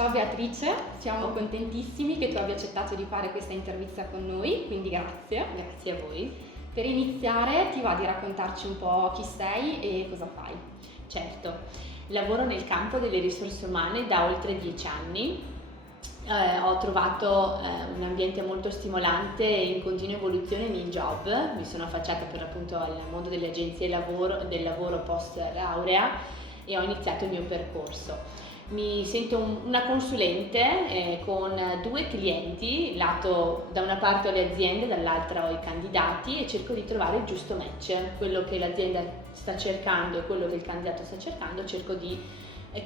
Ciao Beatrice, siamo contentissimi che tu abbia accettato di fare questa intervista con noi, quindi grazie. Grazie a voi. Per iniziare ti va di raccontarci un po' chi sei e cosa fai? Certo, lavoro nel campo delle risorse umane da oltre 10 anni. Ho trovato un ambiente molto stimolante e in continua evoluzione in InJob. Mi sono affacciata per appunto al mondo delle agenzie del lavoro post laurea e ho iniziato il mio percorso. Mi sento una consulente con 2 clienti, lato da una parte ho le aziende, dall'altra ho i candidati e cerco di trovare il giusto match, quello che l'azienda sta cercando e quello che il candidato sta cercando, cerco di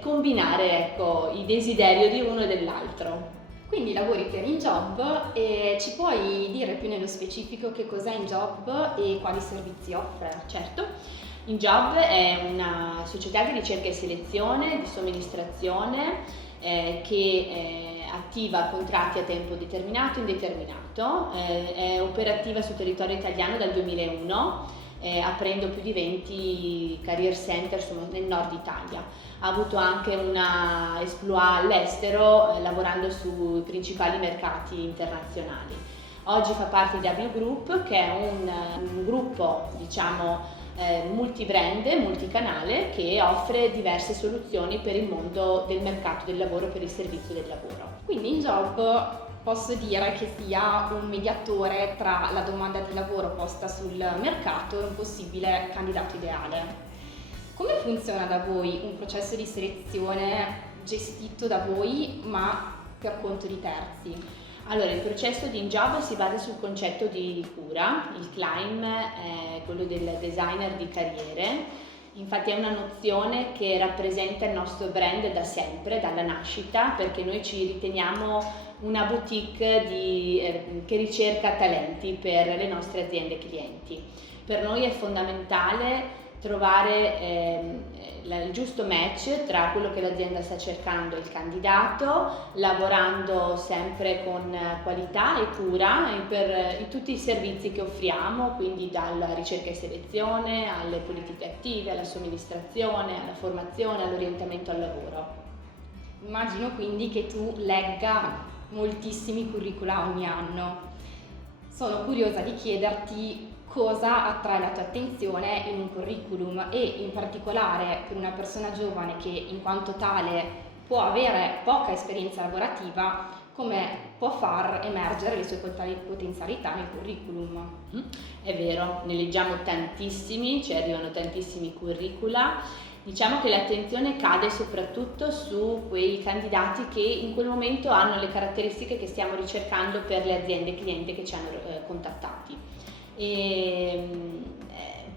combinare i desideri di uno e dell'altro. Quindi lavori per InJob e ci puoi dire più nello specifico che cos'è InJob e quali servizi offre? Certo. InJob è una società di ricerca e selezione, di somministrazione che attiva contratti a tempo determinato e indeterminato, è operativa sul territorio italiano dal 2001, aprendo più di 20 career center nel nord Italia. Ha avuto anche una esploit all'estero, lavorando sui principali mercati internazionali. Oggi fa parte di W Group, che è un gruppo, diciamo, multibrand, multicanale, che offre diverse soluzioni per il mondo del mercato del lavoro, per il servizio del lavoro. Quindi InJob posso dire che sia un mediatore tra la domanda di lavoro posta sul mercato e un possibile candidato ideale. Come funziona da voi un processo di selezione gestito da voi ma per conto di terzi? Allora, il processo di InJob si basa sul concetto di cura, il CLIMB è quello del designer di carriere, infatti è una nozione che rappresenta il nostro brand da sempre, dalla nascita, perché noi ci riteniamo una boutique che ricerca talenti per le nostre aziende clienti. Per noi è fondamentale trovare il giusto match tra quello che l'azienda sta cercando e il candidato, lavorando sempre con qualità e cura per tutti i servizi che offriamo, quindi dalla ricerca e selezione alle politiche attive, alla somministrazione, alla formazione, all'orientamento al lavoro. Immagino quindi che tu legga moltissimi curricula ogni anno. Sono curiosa di chiederti cosa attrae la tua attenzione in un curriculum e in particolare per una persona giovane che in quanto tale può avere poca esperienza lavorativa, come può far emergere le sue potenzialità nel curriculum. È vero, ne leggiamo tantissimi, ci arrivano tantissimi curricula. Diciamo che l'attenzione cade soprattutto su quei candidati che in quel momento hanno le caratteristiche che stiamo ricercando per le aziende clienti che ci hanno contattati.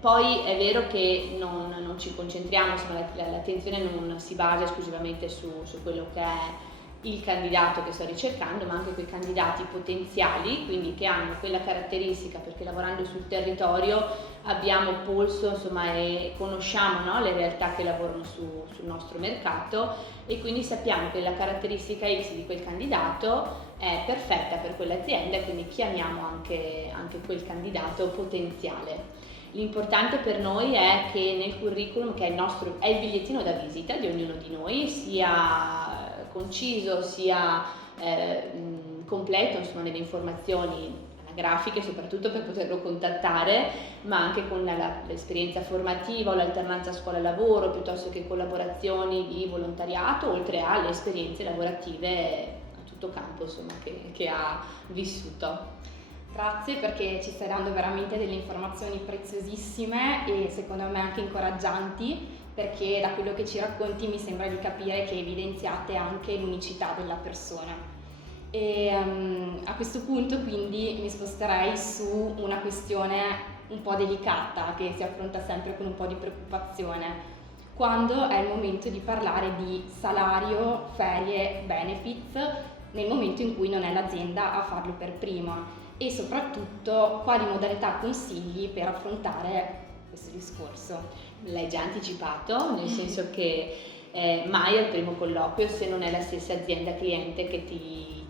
Poi è vero che non ci concentriamo, insomma, l'attenzione non si basa esclusivamente su quello che è il candidato che sto ricercando, ma anche quei candidati potenziali, quindi che hanno quella caratteristica, perché lavorando sul territorio abbiamo polso, insomma, e conosciamo, no, le realtà che lavorano sul nostro mercato e quindi sappiamo che la caratteristica X di quel candidato è perfetta per quell'azienda e quindi chiamiamo anche quel candidato potenziale. L'importante per noi è che nel curriculum, che è il bigliettino da visita di ognuno di noi, sia conciso, sia completo, insomma, nelle informazioni anagrafiche, soprattutto per poterlo contattare, ma anche con l'esperienza formativa o l'alternanza scuola-lavoro, piuttosto che collaborazioni di volontariato, oltre alle esperienze lavorative a tutto campo, insomma, che ha vissuto. Grazie, perché ci stai dando veramente delle informazioni preziosissime e secondo me anche incoraggianti, perché da quello che ci racconti mi sembra di capire che evidenziate anche l'unicità della persona. E a questo punto quindi mi sposterei su una questione un po' delicata che si affronta sempre con un po' di preoccupazione, quando è il momento di parlare di salario, ferie, benefits, nel momento in cui non è l'azienda a farlo per prima. E soprattutto quali modalità consigli per affrontare questo discorso? L'hai già anticipato, nel senso che mai al primo colloquio, se non è la stessa azienda cliente che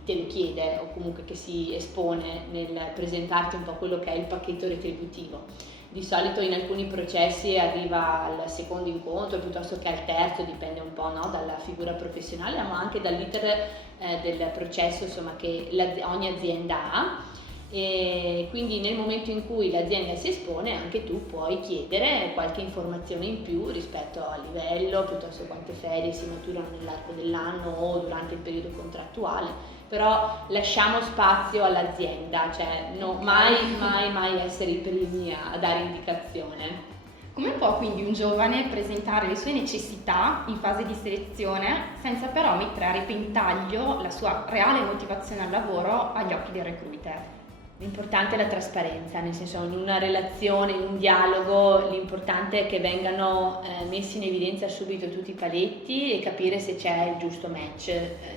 te lo chiede o comunque che si espone nel presentarti un po' quello che è il pacchetto retributivo. Di solito in alcuni processi arriva al secondo incontro piuttosto che al terzo, dipende un po', no, dalla figura professionale, ma anche dall'iter del processo, insomma, che ogni azienda ha. E quindi nel momento in cui l'azienda si espone, anche tu puoi chiedere qualche informazione in più rispetto al livello, piuttosto quante ferie si maturano nell'arco dell'anno o durante il periodo contrattuale, però lasciamo spazio all'azienda, cioè mai essere i primi a dare indicazione. Come può quindi un giovane presentare le sue necessità in fase di selezione senza però mettere a repentaglio la sua reale motivazione al lavoro agli occhi del recruiter? L'importante è la trasparenza, nel senso, in una relazione, in un dialogo, l'importante è che vengano messi in evidenza subito tutti i paletti e capire se c'è il giusto match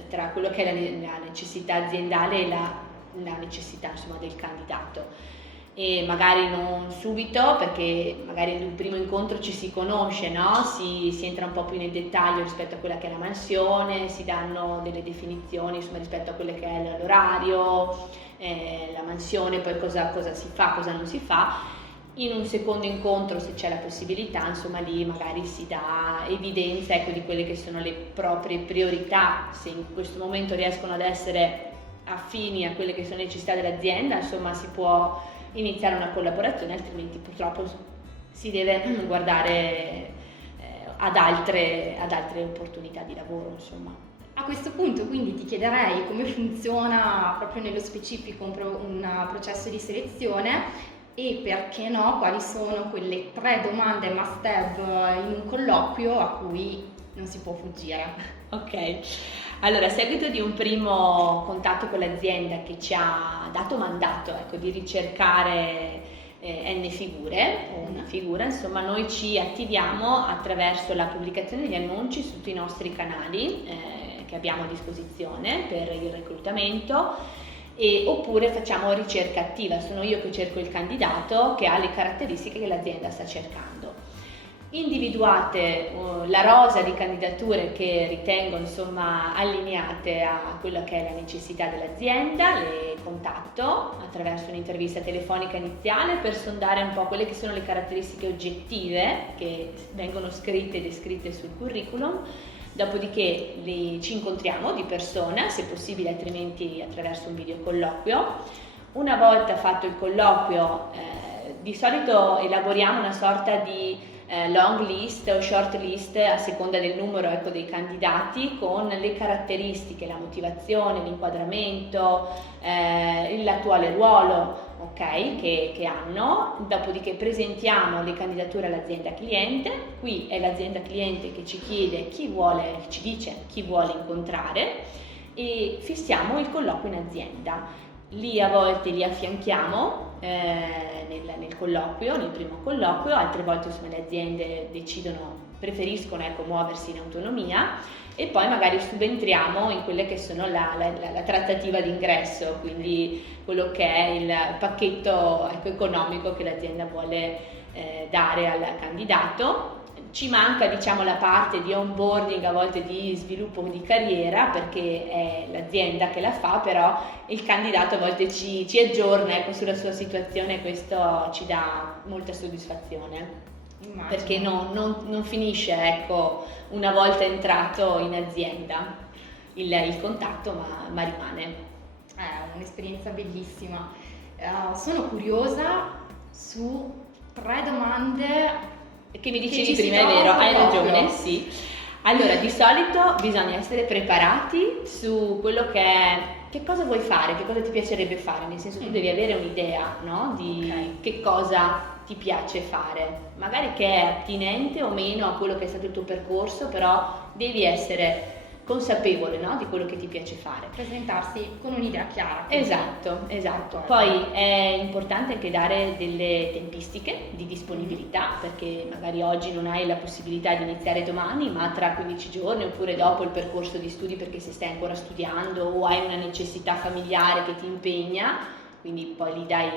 tra quello che è la necessità aziendale e la necessità, insomma, del candidato. E magari non subito, perché magari in un primo incontro ci si conosce, no? Si entra un po' più nel dettaglio rispetto a quella che è la mansione, si danno delle definizioni, insomma, rispetto a quello che è l'orario, la mansione, poi cosa si fa, cosa non si fa. In un secondo incontro, se c'è la possibilità, insomma, lì magari si dà evidenza, ecco, di quelle che sono le proprie priorità, se in questo momento riescono ad essere affini a quelle che sono le necessità dell'azienda, insomma, si può iniziare una collaborazione, altrimenti purtroppo si deve guardare ad altre opportunità di lavoro, insomma. A questo punto quindi ti chiederei come funziona proprio nello specifico un processo di selezione e, perché no, quali sono quelle 3 domande must have in un colloquio a cui non si può fuggire. Ok, allora, a seguito di un primo contatto con l'azienda che ci ha dato mandato, ecco, di ricercare N figure o una figura, insomma, noi ci attiviamo attraverso la pubblicazione degli annunci su tutti i nostri canali che abbiamo a disposizione per il reclutamento, oppure facciamo ricerca attiva, sono io che cerco il candidato che ha le caratteristiche che l'azienda sta cercando. Individuate la rosa di candidature che ritengo, insomma, allineate a quella che è la necessità dell'azienda, le contatto attraverso un'intervista telefonica iniziale per sondare un po' quelle che sono le caratteristiche oggettive che vengono scritte e descritte sul curriculum. Dopodiché ci incontriamo di persona, se possibile, altrimenti attraverso un videocolloquio. Una volta fatto il colloquio, di solito elaboriamo una sorta di long list o short list a seconda del numero, ecco, dei candidati, con le caratteristiche, la motivazione, l'inquadramento, l'attuale ruolo, ok, che hanno. Dopodiché presentiamo le candidature all'azienda cliente. Qui è l'azienda cliente che ci chiede ci dice chi vuole incontrare, e fissiamo il colloquio in azienda. Lì a volte li affianchiamo nel colloquio, nel primo colloquio, altre volte, insomma, le aziende preferiscono, ecco, muoversi in autonomia, e poi magari subentriamo in quelle che sono la trattativa d'ingresso, quindi quello che è il pacchetto, ecco, economico che l'azienda vuole dare al candidato. Ci manca, diciamo, la parte di onboarding, a volte di sviluppo di carriera, perché è l'azienda che la fa, però il candidato a volte ci aggiorna, ecco, sulla sua situazione, e questo ci dà molta soddisfazione. Immagino. Perché non finisce, ecco, una volta entrato in azienda il contatto, ma rimane. È un'esperienza bellissima. Sono curiosa su 3 domande che mi dicevi prima, è vero, hai ragione, sì. Allora, di solito bisogna essere preparati su quello che cosa vuoi fare, che cosa ti piacerebbe fare, nel senso, tu devi avere un'idea, no? Di che cosa ti piace fare, magari che è attinente o meno a quello che è stato il tuo percorso, però devi essere consapevole, no? Di quello che ti piace fare. Presentarsi con un'idea chiara. Esatto. Poi è importante anche dare delle tempistiche di disponibilità, perché magari oggi non hai la possibilità di iniziare domani, ma tra 15 giorni oppure dopo il percorso di studi, perché se stai ancora studiando o hai una necessità familiare che ti impegna, quindi poi gli dai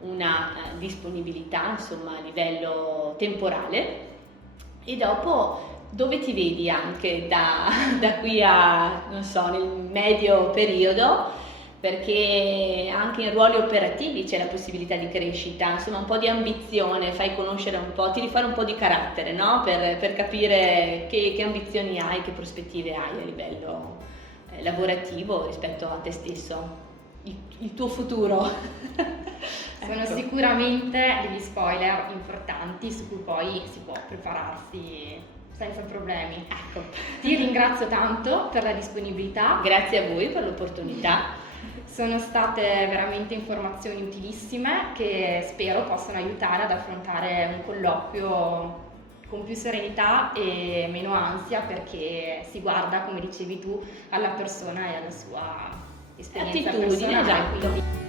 una disponibilità, insomma, a livello temporale. E dopo dove ti vedi anche da qui a, non so, nel medio periodo? perché anche in ruoli operativi c'è la possibilità di crescita, insomma un po' di ambizione, fai conoscere un po', tiri fuori un po' di carattere, no? Per capire che ambizioni hai, che prospettive hai a livello lavorativo rispetto a te stesso, il tuo futuro. Sono Ecco. sicuramente degli spoiler importanti su cui poi si può prepararsi senza problemi. Ecco. Ti ringrazio tanto per la disponibilità. Grazie a voi per l'opportunità. Sono state veramente informazioni utilissime che spero possano aiutare ad affrontare un colloquio con più serenità e meno ansia, perché si guarda, come dicevi tu, alla persona e alla sua esperienza Attitudine, personale. esatto. Quindi